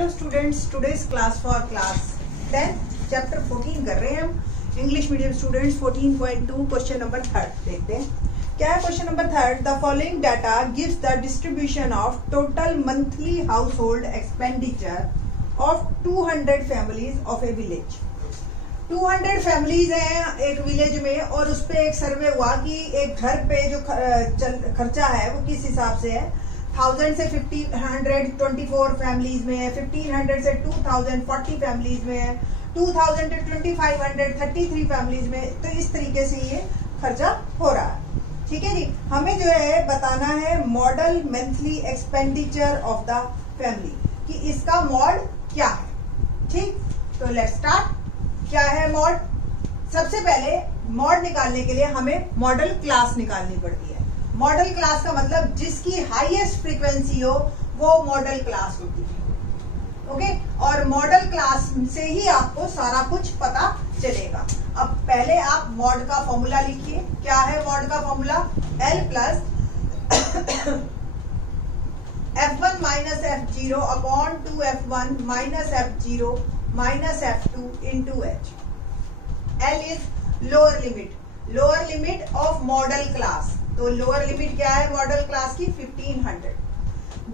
Hello students, today's class for class 10 chapter 14 कर रहे हैं हम English medium students. 14.2 question number 3 देखते हैं क्या है। Question number 3, the following data gives the distribution of total monthly house hold expenditure of 200 families of A village. 200 families हैं एक विलेज में और उस पे एक सर्वे हुआ कि एक घर पे जो खर्चा है वो किस हिसाब से है। 1000 से 1500 24 फैमिलीज में है, 1500 से 2000 40 फैमिलीज में है, 2000 से 2500 33 फैमिलीज में। तो इस तरीके से ये खर्चा हो रहा है। ठीक है जी, हमें जो है बताना है model monthly expenditure of the family कि इसका मॉड क्या है। ठीक, तो लेट्स स्टार्ट। क्या है मॉड? सबसे पहले मॉड निकालने के लिए हमें मॉडल क्लास निकालनी पड़ती है। मॉडल क्लास का मतलब जिसकी हाईएस्ट फ्रीक्वेंसी हो वो मॉडल क्लास होती है। ओके, और मॉडल क्लास से ही आपको सारा कुछ पता चलेगा। अब पहले आप मॉड का फॉर्मूला लिखिए। क्या है मॉड का formula? L plus F1 minus F0 upon 2F1 minus F0 minus F2 into H। L is lower limit of model class. तो लोअर लिमिट क्या है मॉडल क्लास की? 1500।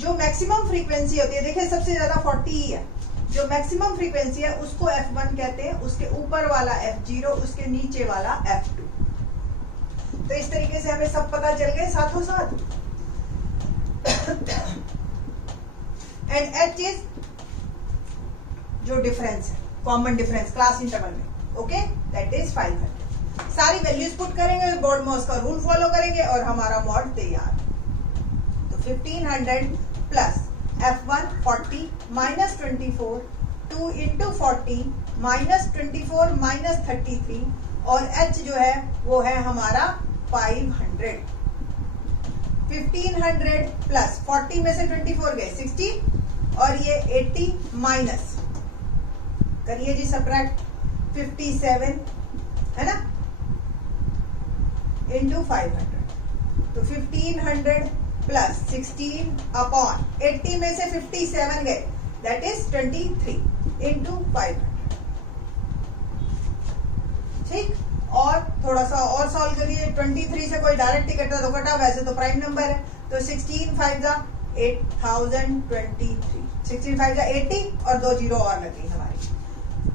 जो मैक्सिमम फ्रीक्वेंसी होती है, देखिए सबसे ज्यादा 40 ही है। जो मैक्सिमम फ्रीक्वेंसी है उसको F1 कहते हैं, उसके ऊपर वाला F0, उसके नीचे वाला F2। तो इस तरीके से हमें सब पता चल गए साथों साथ। एंड H इज जो डिफरेंस है, कॉमन डिफरेंस क्लास इंटरवल में। Okay, that is 500। सारी वैल्यूज पुट करेंगे, बोर्ड मॉस का रूल फॉलो करेंगे और हमारा मॉड तैयार। तो 1500 plus F1 40 minus 24 2 into 40 minus 24 minus 33 और H जो है वो है हमारा 500। 1500 प्लस 40 में से 24 गए 60 और ये 80 माइनस करिए जी सब्ट्रैक्ट 57 है ना इंटू 500। तो 1500 प्लस 16 अपॉन 80 में से 57 गए दैट इज 23 इंटू 500। ठीक, और थोड़ा सा और सॉल्व करिए। 23 से कोई डायरेक्ट ही कटा तो कटा, वैसे तो प्राइम नंबर है। तो 16 5 जा 8023, 16 5 जा 80 और 2 जीरो और लगी हमारी।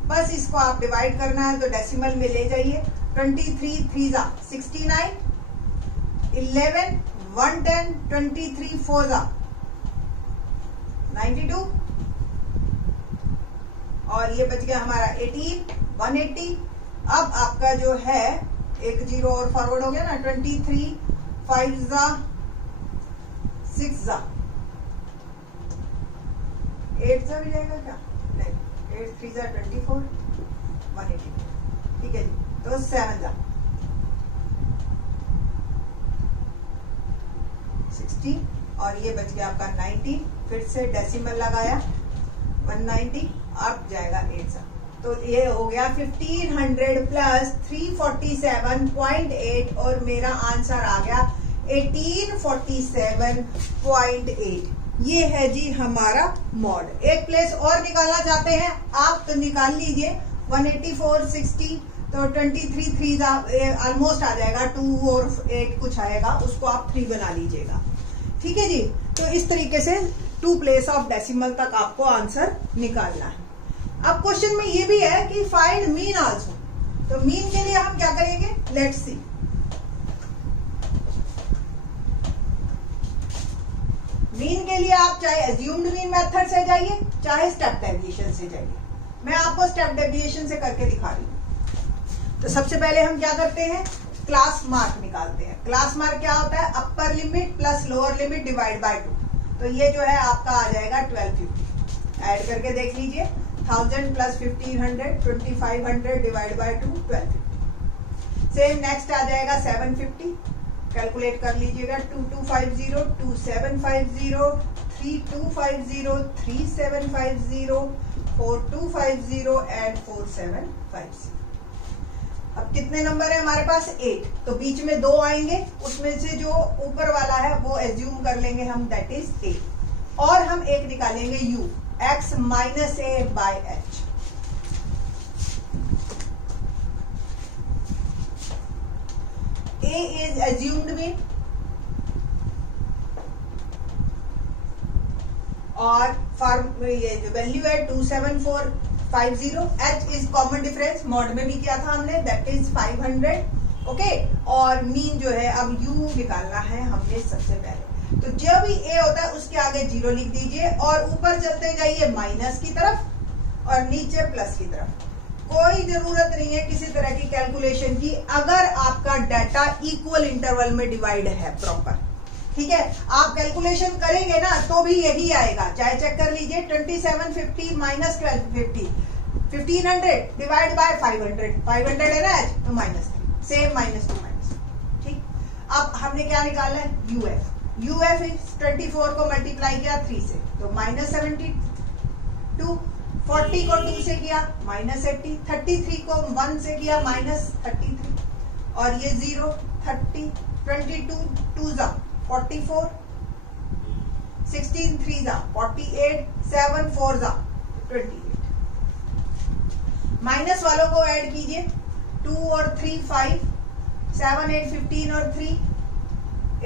बस इसको आप डिवाइड करना है तो डेसिमल में ले जाइए। 23 3 जा 69, 11 110, 23 4 जा 92 और ये बच गया हमारा 18 180। अब आपका जो है एक जीरो और फॉरवर्ड हो गया ना। 23 5 जा 6 जा 8 जा भी जाएगा क्या? नहीं, 8 3 जा 24 180। ठीक है जी, तो 7 जा 60 और ये बच गया आपका 90। फिर से डेसिमल लगाया 190, अब जाएगा 8 जा। तो ये हो गया 1500 प्लस 347.8 और मेरा आंसर आ गया 1847.8। ये है जी हमारा मॉड। एक प्लेस और निकालना चाहते हैं आप तो निकाल लीजिए। 184 60 तो 23 3 ऑलमोस्ट आ जाएगा। 2 और 8 कुछ आएगा, उसको आप 3 बना लीजिएगा। ठीक है जी, तो इस तरीके से 2 प्लेस ऑफ डेसिमल तक आपको आंसर निकालना है। अब क्वेश्चन में ये भी है कि फाइंड मीन आल्सो। तो मीन के लिए हम क्या करेंगे? Let's see. मीन के लिए आप चाहे एज्यूम्ड मीन मेथड से जाइए चाहे स्टेप डेविएशन से जाइए। मैं आपको स्टेप डेविएशन से करके दिखा रही हूं। तो सबसे पहले हम क्या करते हैं? क्लास मार्क निकालते हैं। क्लास मार्क क्या होता है? Upper limit plus lower limit divide by 2। तो ये जो है आपका आ जाएगा 1250। ऐड करके देख लीजिए। 1000 plus 1500 2500 divide by 2 1250। Same next आ जाएगा 750। कैलकुलेट कर लीजिएगा। 2250 2750 3250 3750 4250 एंड 4750। अब कितने नंबर है हमारे पास? 8। तो बीच में 2 आएंगे, उसमें से जो ऊपर वाला है वो एज्यूम कर लेंगे हम, दैट इज 8। और हम एक निकालेंगे u। x minus a by h. A is assumed mean और ये जो वैल्यू है 27450. h is common difference, mod में भी किया था हमने, दैट इज 500. ओके, और मीन जो है अब u निकालना है हमने सबसे पहले. तो जब भी a होता है उसके आगे 0 लिख दीजिए और ऊपर चलते जाइए माइनस की तरफ और नीचे प्लस की तरफ. कोई जरूरत नहीं है किसी तरह की कैलकुलेशन की अगर आपका डाटा इक्वल इंटरवल में डिवाइड है प्रॉपर. ठीक है, आप कैलकुलेशन करेंगे ना तो भी यही आएगा. चाहे चेक कर लीजिए 2750 माइनस 1250, 1500 डिवाइड बाय 500. 500 है ना h, तो -3 सेम -2 -2. ठीक, अब हमने क्या निकालना है uf. uf इज 24 को मल्टीप्लाई किया 3 से तो -72, 40 को 2 से किया -80, 33 को 1 से किया -33 और ये 0 30, 22 2 जा 44, 16 3 जा 48, 7 4 जा 28. माइनस वालों को ऐड कीजिए 2 और 3 5, 7 8 15 और 3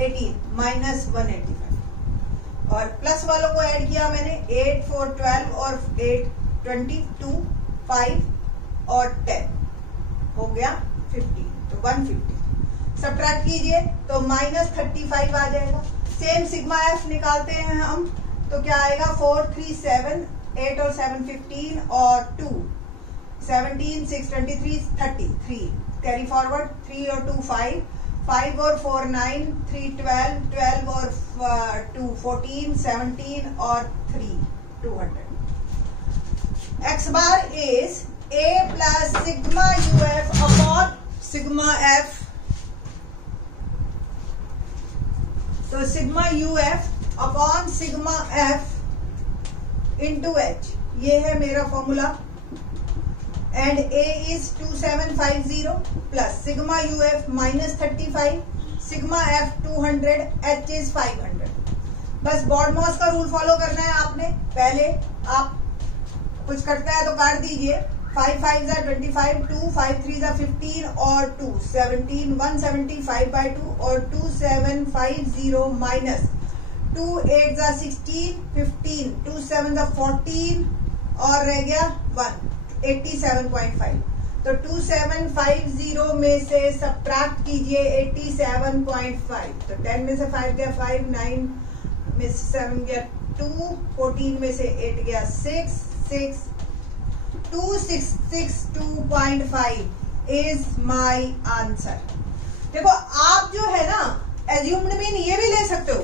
18 -185. और प्लस वालों को ऐड किया मैंने 8 4 12 और 8 22 5 और 10 हो गया 15, तो 150. सब्ट्रैक्ट कीजिए तो -35 आ जाएगा. सेम सिग्मा एफ निकालते हैं हम तो क्या आएगा 4 3 7, 8 और 7 15 और 2 17 6 23 33. कैरी फॉरवर्ड 3 और 2 5, 5 और 4 9, 3 12, 12 और 2 14, 17 और 3 200. x bar is a plus sigma uf upon sigma f. तो sigma uf upon sigma f into h, ये है मेरा formula. And a is 2750 plus sigma uf -35, sigma f 200, h is 500. बस बॉडमॉस का रूल फॉलो करना है आपने. पहले आप कुछ करता है तो काट दीजिए. 5 5 जा 25, 2 5 3 जा 15 और 2 17, 175 by 2 और 2750 माइनस 2 8 जा 16, 15, 2 7 जा 14 और रह गया 1 87.5. तो 2750 में से सब्ट्रैक्ट कीजिए 87.5. तो 10 में से 5 गया 5, 9 में से 7 गया 2, 14 में से 8 गया 6 6, 2662.5 is my answer. देखो आप जो है ना एज्यूम्ड मीन ये भी ले सकते हो,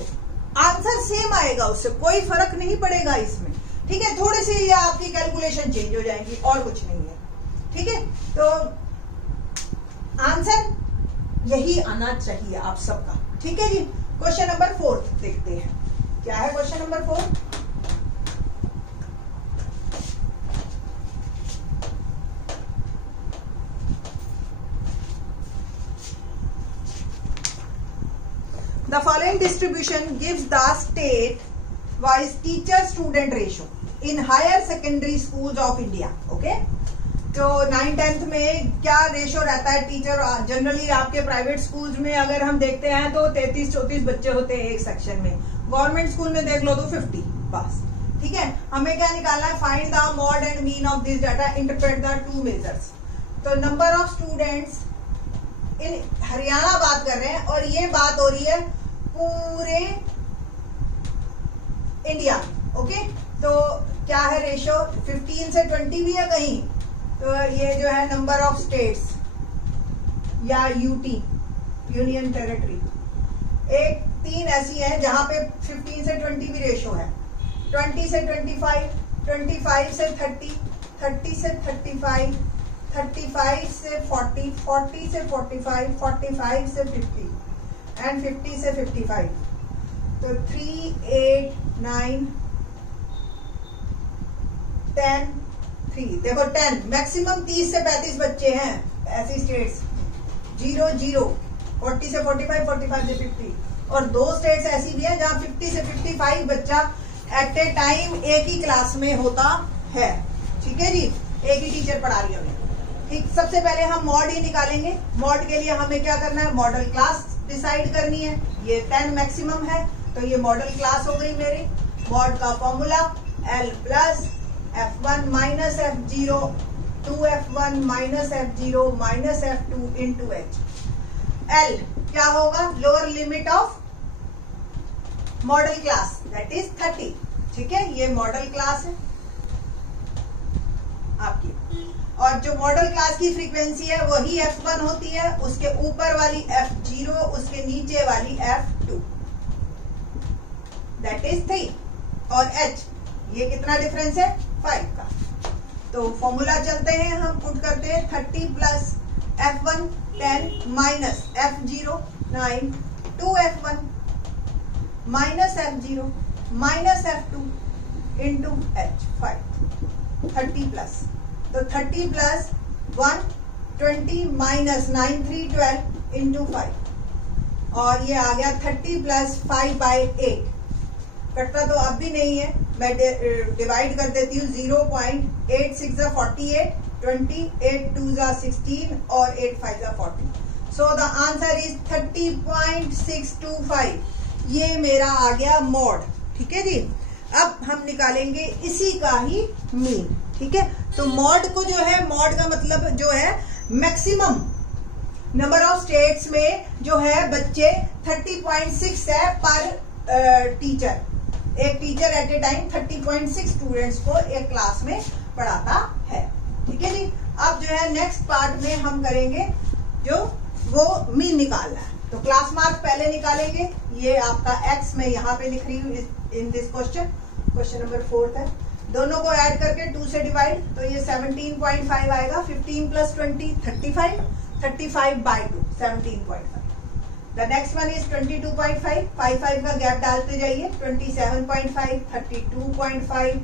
आंसर सेम आएगा, उससे कोई फर्क नहीं पड़ेगा इसमें. ठीक है, थोड़ी सी ये आपकी कैलकुलेशन चेंज हो जाएगी और कुछ नहीं है. ठीक है, तो आंसर यही आना चाहिए आप सबका. ठीक है जी, क्वेश्चन नंबर 4 देखते हैं. क्या है question number 4? The following distribution gives the state-wise teacher-student ratio in higher secondary schools of India. Okay? तो 9th-10th में क्या रेशो रहता है टीचर? जनरली आपके प्राइवेट स्कूल्स में अगर हम देखते हैं तो 33-34 बच्चे होते हैं एक सेक्शन में. गवर्नमेंट स्कूल में देख लो तो 50 बस. ठीक है, हमें क्या निकालना है? Find the mode and mean of this data, interpret the two measures. तो number of students in Haryana बात कर रहे हैं और ये बात हो रही है पूरे इंडिया. ओके, तो क्या है रेशो? 15 से 20 भी है कहीं. तो ये जो है नंबर ऑफ स्टेट्स या यूटी यूनियन टेरिटरी, एक 3 ऐसी हैं जहां पे 15 से 20 भी रेशो है. 20 से 25, 25 से 30, 30 से 35, 35 से 40, 40 से 45, 45 से 50 एंड 50 से 55. तो 3 8 9 10 3. देखो 10 मैक्सिमम 30 से 35 बच्चे हैं ऐसी स्टेट्स. 0 0 40 से 45, 45 से 50. और 2 स्टेट्स ऐसी भी है जहां 50 से 55 बच्चा एट ए टाइम एक ही क्लास में होता है। ठीक है जी, एक ही टीचर पढ़ा रही है। ठीक, सबसे पहले हम मॉड ही निकालेंगे। मॉड के लिए हमें क्या करना है, मॉडल क्लास डिसाइड करनी है। ये 10 मैक्सिमम है तो ये मॉडल क्लास हो गई मेरी। मॉड का formula L plus F1 minus F0 2F1 minus F0 minus F2 into H। L क्या होगा, lower limit of model class that is 30। ठीक है, ये मॉडल क्लास है आपकी, और जो मॉडल क्लास की फ्रीक्वेंसी है वही F1 होती है, उसके ऊपर वाली F0, उसके नीचे वाली F2 दैट इज 3, और H ये कितना डिफरेंस है 5 का। तो फॉर्मूला चलते हैं, हम पुट करते हैं 30 plus F1 10 minus F0 9 2F1 minus F0 minus F2 into H 5 30 plus, तो 30 प्लस 1 20 माइनस 9 3 12 इंटू 5, और ये आ गया 30 प्लस 5/8। कटता तो अब भी नहीं है, मैं डिवाइड कर देती हूँ। 0.8 6 48 20 8 2 16 और 8 5 40। So the answer is 30.625। ये मेरा आ गया मॉड। ठीक है जी, अब हम निकालेंगे इसी का ही मीन। ठीक है, तो मॉड को जो है, मॉड का मतलब जो है मैक्सिमम नंबर ऑफ स्टेट्स में जो है बच्चे 30.6 है पर टीचर। एक teacher at A time 30.6 students को एक क्लास में पढ़ाता है। ठीक है जी, अब जो है नेक्स्ट पार्ट में हम करेंगे जो वो मीन निकालना है। तो क्लास मार्क पहले निकालेंगे। ये आपका x मैं यहाँ पे लिख रही हूँ in this question, question number 4 है। दोनों को ऐड करके 2 से डिवाइड, तो ये 17.5 आएगा। 15 plus 20 35, 35/2 17.5। The next one is 22.5, 5 का गैप डालते जाइए। 27.5 32.5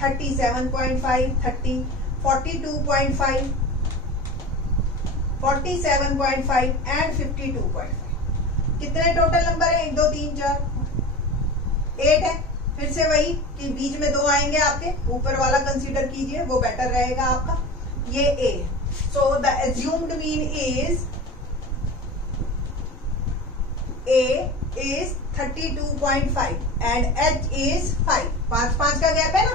37.5 30 42.5 47.5 एंड 52.5। कितने टोटल नंबर है, 1 2 3 4 8 है। फिर से वही कि बीच में 2 आएंगे आपके, ऊपर वाला कंसीडर कीजिए, वो बेटर रहेगा आपका। ये A, so the assumed mean is A is 32.5 and H is 5। 5 का गैप है ना।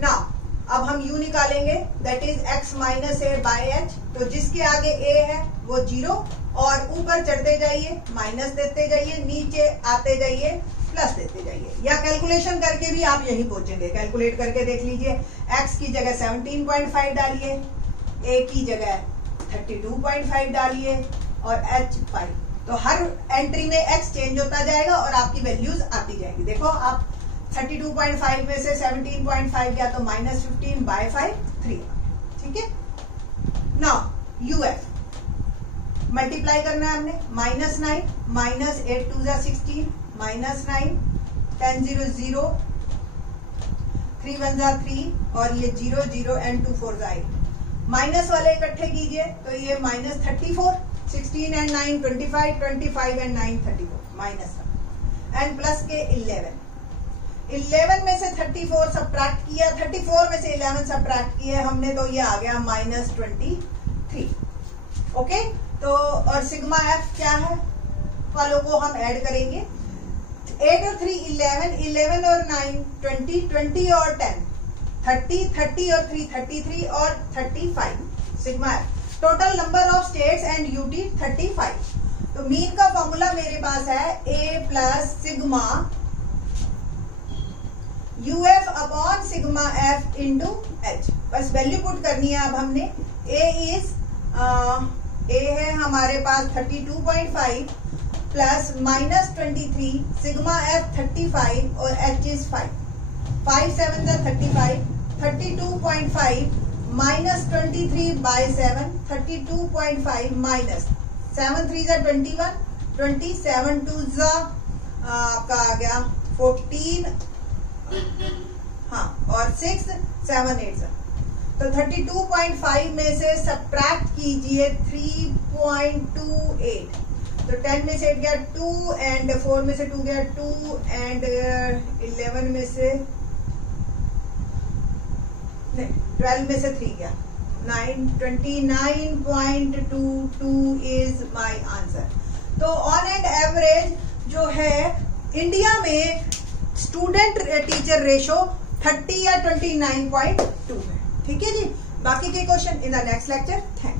नाउ अब हम U निकालेंगे, that is x minus A by H। तो जिसके आगे A है वो 0, और ऊपर चढ़ते जाइए माइनस देते जाइए, नीचे आते जाइए प्लस देते जाइए, या कैलकुलेशन करके भी आप यही पहुंचेंगे। कैलकुलेट करके देख लीजिए, x की जगह 17.5 डालिए, A की जगह 32.5 डालिए, और H 5। तो हर एंट्री में x चेंज होता जाएगा और आपकी वैल्यूज आती जाएगी। देखो आप 32.5 में से 17.5 गया तो -15/5 3। ठीक है, नाउ UF मल्टीप्लाई करना है हमने। -9 माइनस 8 2 16 -9 10 0 0 3 1 3, और ये 0 0 एंड 2 4 8। माइनस वाले इकट्ठे कीजिए तो ये -34 16 and 9 25 25 and 9 34 minus and plus के 11 में से 34 सब्ट्रैक्ट किया, 34 में से 11 सब्ट्रैक्ट किए हमने, तो ये आ गया -23। ओके, तो और सिग्मा F क्या है वालों को हम ऐड करेंगे। 8 और 3 11, 11 और 9 20, 20 और 10 30, 30 और 3 33 और 35 sigma F। Total number of states and UT 35। तो मीन का फॉर्मूला मेरे पास है A plus sigma UF upon sigma F into H। बस वैल्यू पुट करनी है अब हमने। A है हमारे पास 32.5 प्लस -23, सिग्मा F 35 और H इज 5। 5 7 35, 32.5 -23/7 32.5 माइनस 7 3 21 27 2 आपका आ गया 14, हाँ, और 6 7 8। तो 32.5 में से सब्ट्रैक्ट कीजिए 3.28। तो 10 में से 8 गया 2 एंड 4 में से 2 गया 2 एंड 11 11 में से नहीं 12 में से 3 गया, 29.22 इज माय आंसर। तो ऑन एंड एवरेज जो है इंडिया में स्टूडेंट टीचर रेशो 30 या 29.2 है। ठीक है जी, बाकी के question in the next lecture. Thank